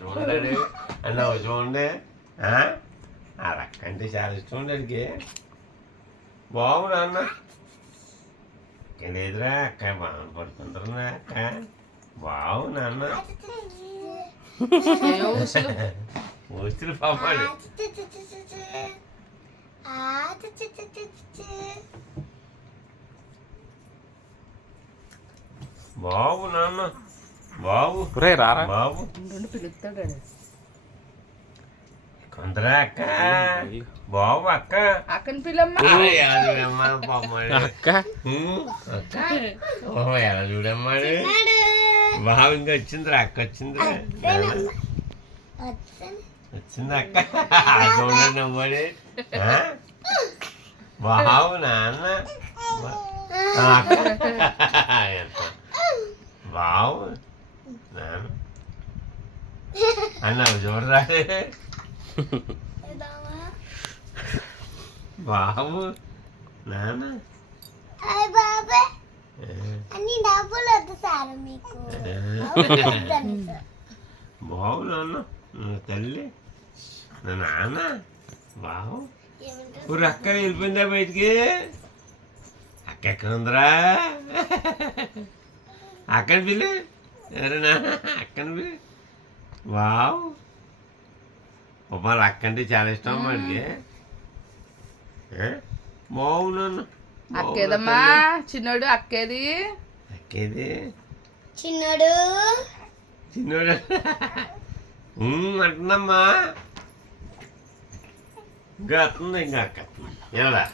చూడండి అన్న చూడండి ఆ రక్క అంటే చాలా ఇష్టం ఉండడికి బాగు నాన్న లేదురా అక్క బాగా పడుకుంటారా అక్క బాగు నాన్న ఊస్తులు పాపాడు బాబు నాన్న బాబు బాబు పిలుస్తాడు కొందరా అక్క బాబు అక్క అక్కని పిల్లమ్మ అక్క ఎలా చూడమ్మాడు బాబు ఇంకా వచ్చిందిరా అక్క వచ్చిందిరా వచ్చింది అక్క చూడండి అమ్మాడి బాబు నాన్న బాబు నాన్న అన్నావు చూడరా బాబు నాన్న బాబు నాన్న తల్లి నా నాన్న బాబు ఊరు అక్క వెళ్ళిపోయిందా బయటికి అక్క ఎక్కడ ఉందిరా అక్కని పిల్లి ఎవరన్నా అక్కని పిల్లి బావు మరి అక్క అంటే చాలా ఇష్టం వాడికి బాగున్నాను అక్కేదమ్మా చిన్నోడు అక్కేది అక్కేది చిన్నోడు చిన్నోడు అంటుందమ్మా ఇంకా వస్తుంది ఇంకా అక్క ఎలా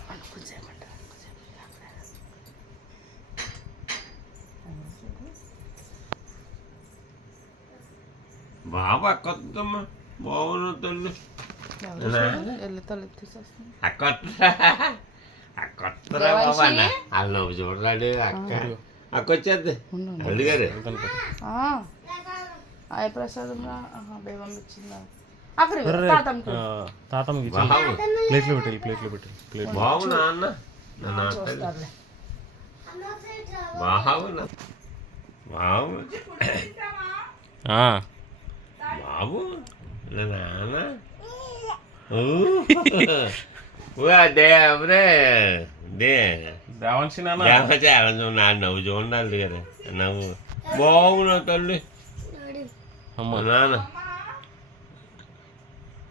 బాబు అక్క వస్తుందమ్మా బాగున్నా తల్లి అక్క అక్క వస్తారా బాబా అన్న వాళ్ళు నవ్వు చూడరాడు అక్క అక్క వచ్చేద్ది అల్లు గారు ప్రసాదం బేబం ఇచ్చిందా బాబు నాన్న బాబు బాబు బాబు నాన్న దేవరే నవ్వు చూడాలి కదా నవ్వు బాగున్నావు తల్లి నాన్న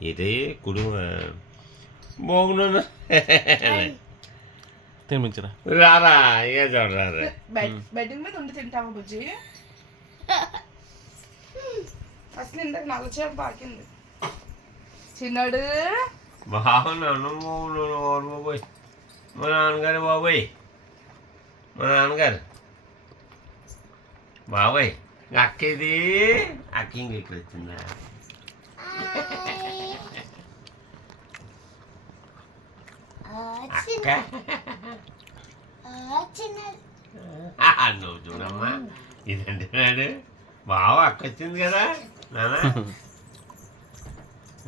ఇదే కుటుంబ బాగున్నా తినిపించరా రారా ఇక చూడరా బెడ్డింగ్ మీద ఉండి తింటావా బుజ్జి అసలు ఇందాక నల్లచేప పాకింది చిన్నడు బాగున్నాను బాబోయ్ మా నాన్నగారు బాబోయ్ మా నాన్నగారు బాబోయ్ అక్కేది అక్క ఇంకెక్కడ వచ్చిందా అక్క నువ్వు చూడమ్మా ఇదంటే నాడు బాగా అక్క వచ్చింది కదా నాన్న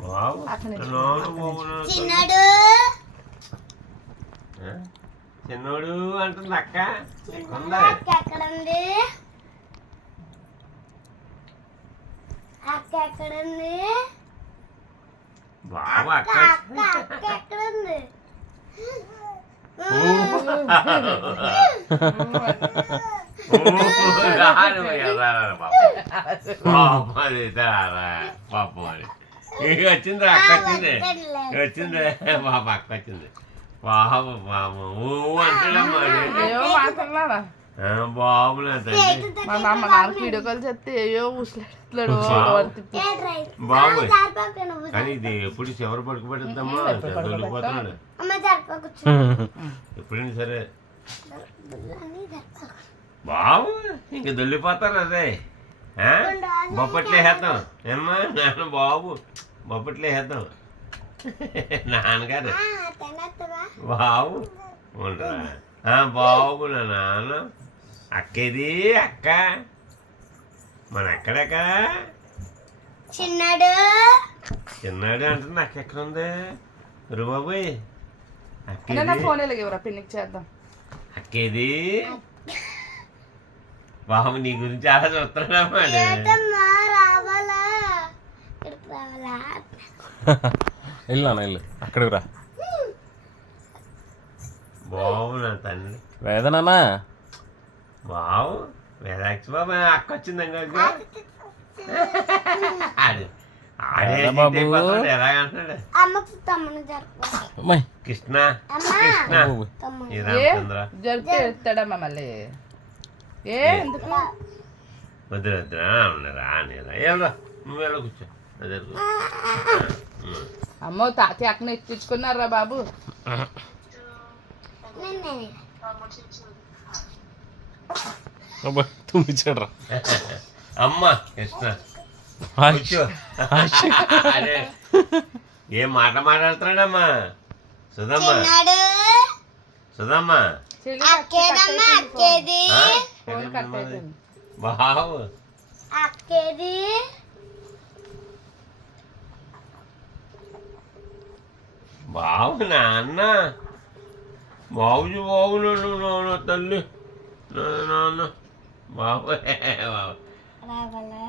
బాబు చిన్నోడు అంటుంది అక్క ఎక్కడుంది అక్క ఎక్కడుంది బాబు అక్క అక్క ఎక్కడుంది పాపం అది వచ్చింది అక్క వచ్చింది వచ్చింది బాబు అక్క వచ్చింది బాబు బాబు మాట్లాడాలా బాబులే మా నాన్నకి వీడియో కాల్ చేస్తే ఏయో ఊసలాడుతున్నాడు బాబు కానీ ఇది ఎప్పుడు చివరి పడుకోబెడతామా దొల్లిపోతున్నాడు ఎప్పుడైనా సరే బాబు ఇంక దొల్లిపోతారు అదే బొప్పట్లే వేద్దాం ఏమ్మా నాన్న బాబు బొప్పట్లే వేద్దాం నాన్నగారు బాబు ఉండరా బాబు నా నాన్న అక్కేది అక్క మన ఎక్కడెక్క చిన్నాడు చిన్నాడు అంటుంది అక్క ఎక్కడ ఉంది బాబోయ్ ఫోన్ పిన్నికి చేద్దాం అక్క అక్కేది బాబు నీ గురించి అలా చూస్తున్నాడమ్మా ఏంటమ్మా రావాలా ఇక్కడికి రావాలా వెళ్ళు నాన్న వెళ్ళు అక్కడికి రా బాబు నా తండ్రి వేదనానా బాబు వేదాక్షి బాబు అక్క వచ్చింది అంగా ఆడు బాబు. ఎలాగంటున్నాడు అమ్మకు తమ్ముని జరుపు అమ్మాయి కృష్ణ అమ్మా కృష్ణ తమ్ముని ఈ ఏ రామచంద్ర జరిపితే ఎత్తాడమ్మా మళ్ళీ ఏ ఎందుకు వద్దు వద్దు ఉన్నారా నేరా ఏమరా నువ్వు ఎలా కూర్చో అదే అమ్మో తాతయ్య అక్కన ఎక్కించుకున్నారా బాబు నిన్నే అబ్బాయి తుమ్మిచ్చాడు రా అమ్మ కృష్ణ కూర్చో అదే ఏం మాట మాట్లాడుతున్నాడమ్మా సుధమ్మ చిన్నాడు సుధమ్మ అక్కేదమ్మా అక్కేది ఆ? ఫోన్ కట్ అయిపోయింది. బాబు అక్కేది బాబు నాన్న బాబుజీ బాబు నాన్న తల్లి నాన్న బాబు బాబు రావాలా